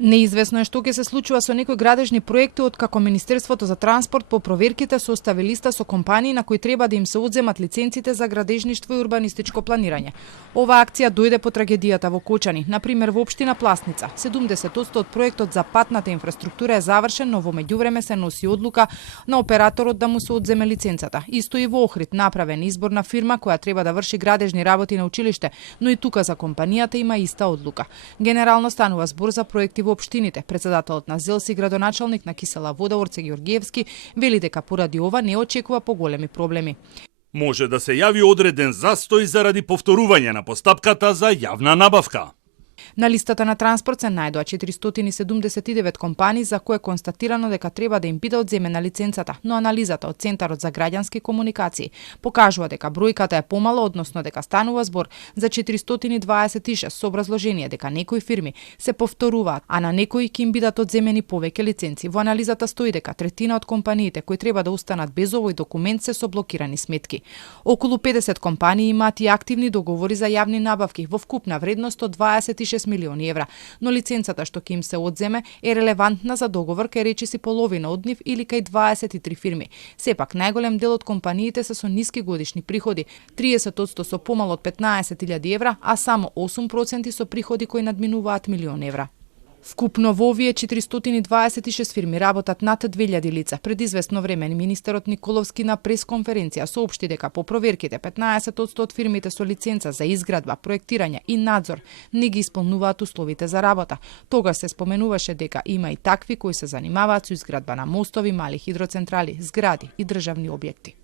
Неизвестно е што ќе се случува со некои градежни проекти откако Министерството за транспорт по проверките состави листа со компании на кои треба да им се одземат лиценците за градежништво и урбанистичко планирање. Оваа акција дојде по трагедијата во Кочани, на пример во општина Пласница. 70% од проектот за патната инфраструктура е завршен, но во меѓувреме се носи одлука на операторот да му се одземе лиценцата. Исто и во Охрид направен избор на фирма која треба да врши градежни работи на училиште, но и тука за компанијата има иста одлука. Генерално станува збор за проекти во општините. Председателот на ЗЕЛС и градоначалник на Кисела Вода Орце Ѓорѓиевски вели дека поради ова не очекува поголеми проблеми. Може да се јави одреден застој заради повторување на постапката за јавна набавка. На листата на транспорт се најдоа 479 компании за кои е констатирано дека треба да им биде одземена лиценцата, но анализата од Центарот за граѓански комуникации покажува дека бројката е помала, односно дека станува збор за 426 со образложение дека некои фирми се повторуваат, а на некои ќе им бидат одземени повеќе лиценци. Во анализата стои дека третина од компаниите кои треба да останат без овој документ се со блокирани сметки. Околу 50 компании имаат и активни договори за јавни набавки во вкупна вредност од 26 милиони евра, но лиценцата што ќе им се одземе е релевантна за договор кај речиси половина од нив или кај 23 фирми. Сепак најголем дел од компаниите се со ниски годишни приходи, 30% со помало од 15.000 евра, а само 8% со приходи кои надминуваат милион евра. Вкупно во овие 426 фирми работат над 2000 лица. Пред известно време министерот Николовски на пресконференција соопшти дека по проверките 15% од фирмите со лиценца за изградба, проектирање и надзор не ги исполнуваат условите за работа. Тогаш се споменуваше дека има и такви кои се занимаваат со изградба на мостови, мали хидроцентрали, згради и државни објекти.